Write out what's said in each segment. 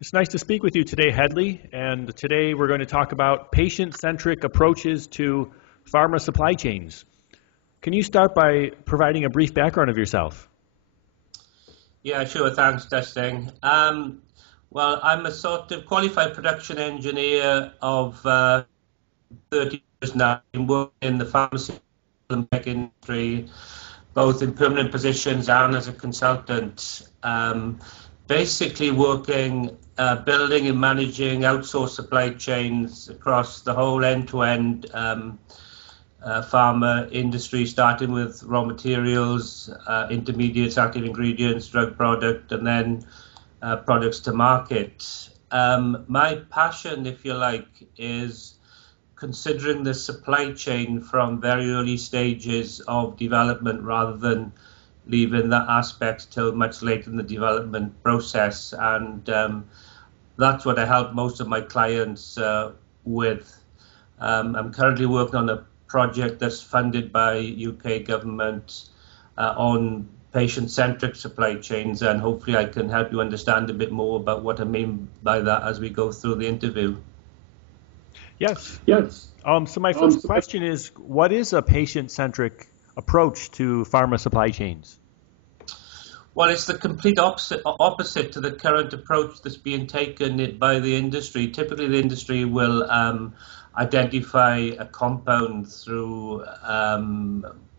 It's nice to speak with you today, Hedley, and today we're going to talk about patient-centric approaches to pharma supply chains. Can you start by providing a brief background of yourself? Yeah, sure. Thanks, Dustin. Well, I'm a sort of qualified production engineer of 30 years now. I've been working in the pharmaceutical and tech industry, both in permanent positions and as a consultant. Basically working, building and managing outsourced supply chains across the whole end-to-end pharma industry, starting with raw materials, intermediates, active ingredients, drug product, and then products to market. My passion, if you like, is considering the supply chain from very early stages of development rather than leaving that aspect till much later in the development process. And that's what I help most of my clients with. I'm currently working on a project that's funded by UK government on patient-centric supply chains, and hopefully I can help you understand a bit more about what I mean by that as we go through the interview. Yes. Yes. So my first question is, what is a patient-centric approach to pharma supply chains? Well, it's the complete opposite to the current approach that's being taken by the industry. Typically, the industry will identify a compound through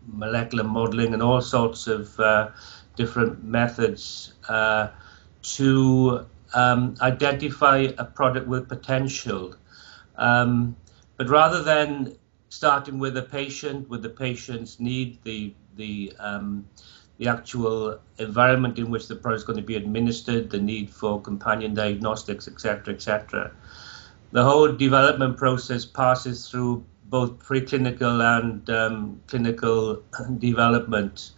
molecular modeling and all sorts of different methods to identify a product with potential. But rather than starting with a patient, with the patient's need, the actual environment in which the product is going to be administered, the need for companion diagnostics, etc., etc. The whole development process passes through both preclinical and clinical development,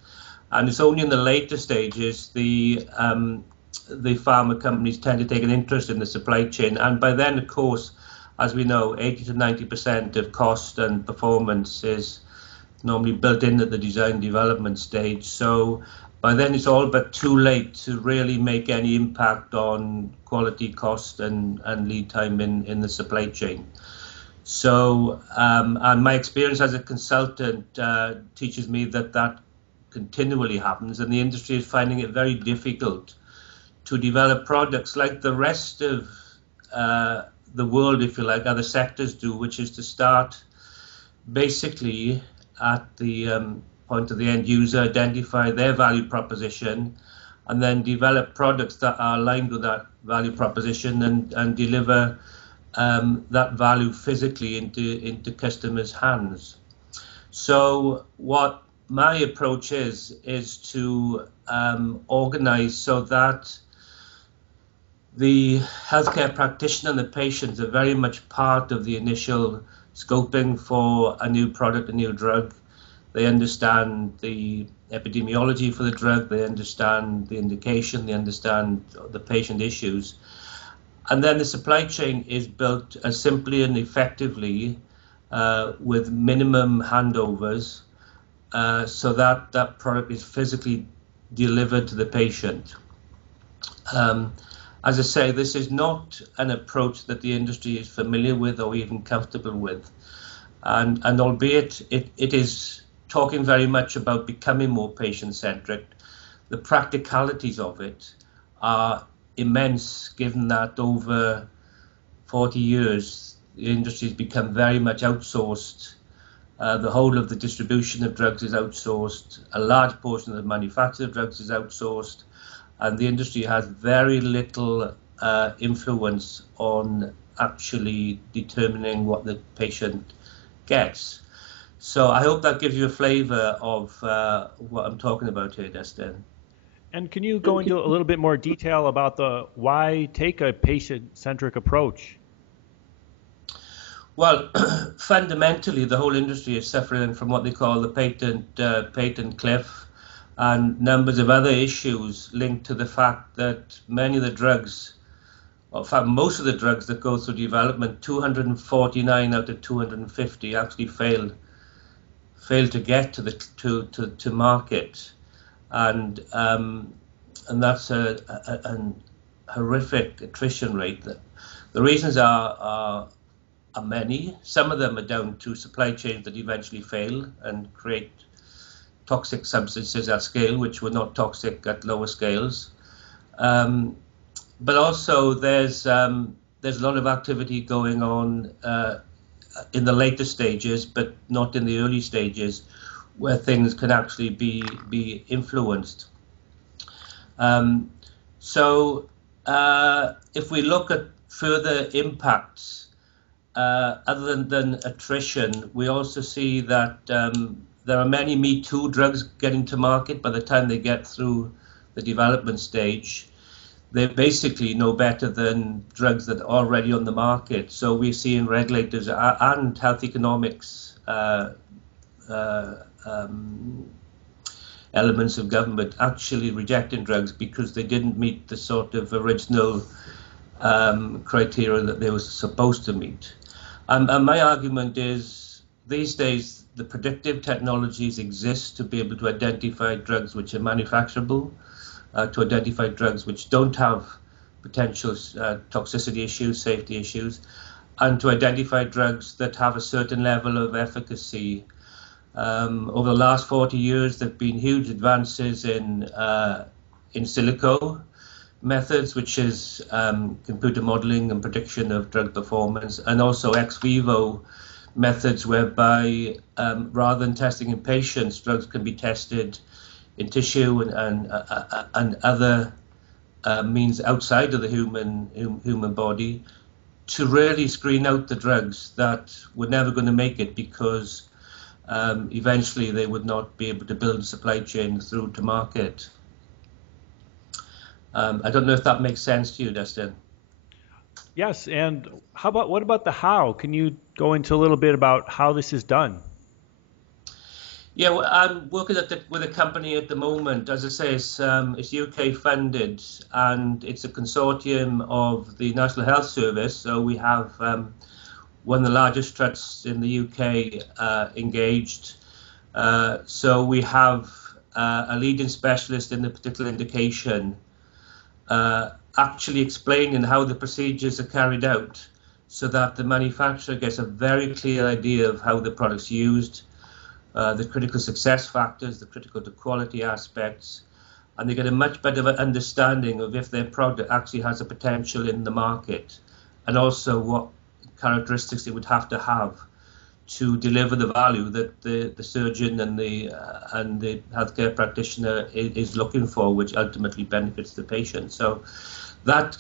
and it's only in the later stages the pharma companies tend to take an interest in the supply chain, and by then, of course, as we know, 80 to 90% of cost and performance is normally built in at the design development stage. So by then it's all but too late to really make any impact on quality, cost, and lead time in the supply chain. So, and my experience as a consultant teaches me that continually happens, and the industry is finding it very difficult to develop products like the rest of the world, if you like, other sectors do, which is to start basically at the point of the end user, identify their value proposition, and then develop products that are aligned with that value proposition and deliver that value physically into customers' hands. So what my approach is to organize so that the healthcare practitioner and the patients are very much part of the initial scoping for a new product, a new drug. They understand the epidemiology for the drug, they understand the indication, they understand the patient issues. And then the supply chain is built as simply and effectively with minimum handovers so that that product is physically delivered to the patient. As I say, this is not an approach that the industry is familiar with or even comfortable with. And albeit it is talking very much about becoming more patient-centric, the practicalities of it are immense, given that over 40 years, the industry has become very much outsourced. The whole of the distribution of drugs is outsourced. A large portion of the manufacture of drugs is outsourced. And the industry has very little influence on actually determining what the patient gets. So I hope that gives you a flavor of what I'm talking about here, Dustin. And can you go into a little bit more detail about the why take a patient-centric approach? Well, fundamentally, the whole industry is suffering from what they call the patent cliff, and numbers of other issues linked to the fact that many of the drugs, or in fact most of the drugs that go through development, 249 out of 250 actually fail to get to market, and that's a horrific attrition rate. The reasons are many. Some of them are down to supply chains that eventually fail and create toxic substances at scale, which were not toxic at lower scales. But also there's a lot of activity going on in the later stages, but not in the early stages, where things can actually be influenced. So if we look at further impacts, other than attrition, we also see that there are many Me Too drugs getting to market. By the time they get through the development stage, they're basically no better than drugs that are already on the market. So we're seeing regulators and health economics elements of government actually rejecting drugs because they didn't meet the sort of original criteria that they were supposed to meet. And my argument is, these days, the predictive technologies exist to be able to identify drugs which are manufacturable, to identify drugs which don't have potential toxicity issues, safety issues, and to identify drugs that have a certain level of efficacy. Over the last 40 years, there have been huge advances in silico methods, which is computer modeling and prediction of drug performance, and also ex vivo methods whereby rather than testing in patients, drugs can be tested in tissue and other means outside of the human body, to really screen out the drugs that were never going to make it because eventually they would not be able to build a supply chain through to market. I don't know if that makes sense to you, Dustin. Yes, and what about the how? Can you go into a little bit about how this is done? Yeah, well, I'm working with a company at the moment. As I say, it's UK funded, and it's a consortium of the National Health Service. So we have one of the largest trusts in the UK engaged. So we have a leading specialist in the particular indication actually explaining how the procedures are carried out, so that the manufacturer gets a very clear idea of how the product's used, the critical success factors, the critical to quality aspects, and they get a much better understanding of if their product actually has a potential in the market, and also what characteristics it would have to deliver the value that the surgeon and the healthcare practitioner is looking for, which ultimately benefits the patient. So that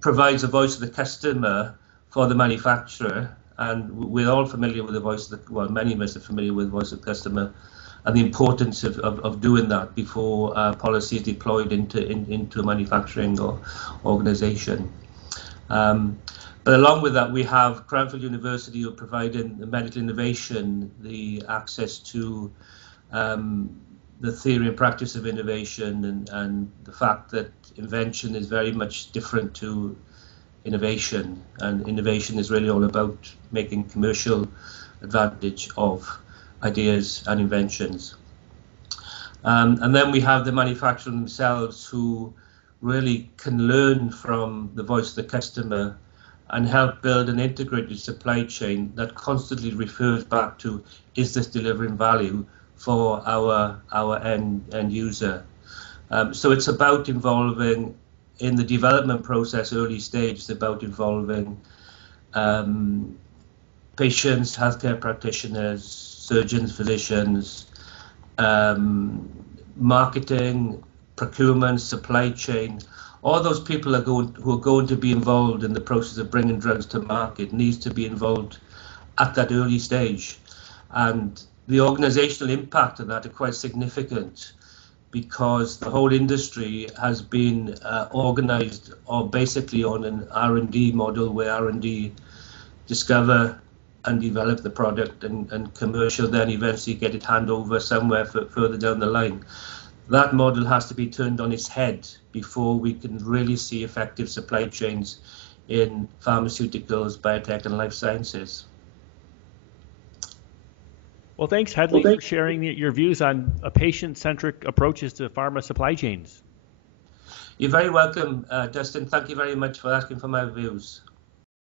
provides a voice of the customer for the manufacturer, and we're all familiar with the voice of well, many of us are familiar with the voice of the customer and the importance of doing that before policy is deployed into a manufacturing organization. But along with that, we have Cranfield University, who are providing the medical innovation, the access to the theory and practice of innovation, and the fact that invention is very much different to innovation, and innovation is really all about making commercial advantage of ideas and inventions. And then we have the manufacturers themselves, who really can learn from the voice of the customer and help build an integrated supply chain that constantly refers back to, is this delivering value for our end user? So it's about involving, in the development process, early stage, it's about involving patients, healthcare practitioners, surgeons, physicians, marketing, procurement, supply chain. All those people who are going to be involved in the process of bringing drugs to market needs to be involved at that early stage. And the organizational impact of that are quite significant, because the whole industry has been organized basically on an R&D model, where R&D discover and develop the product, and commercial then eventually get it handed over somewhere further down the line. That model has to be turned on its head before we can really see effective supply chains in pharmaceuticals, biotech, and life sciences. Well, thanks, Hedley, for sharing your views on patient-centric approaches to pharma supply chains. You're very welcome, Dustin. Thank you very much for asking for my views.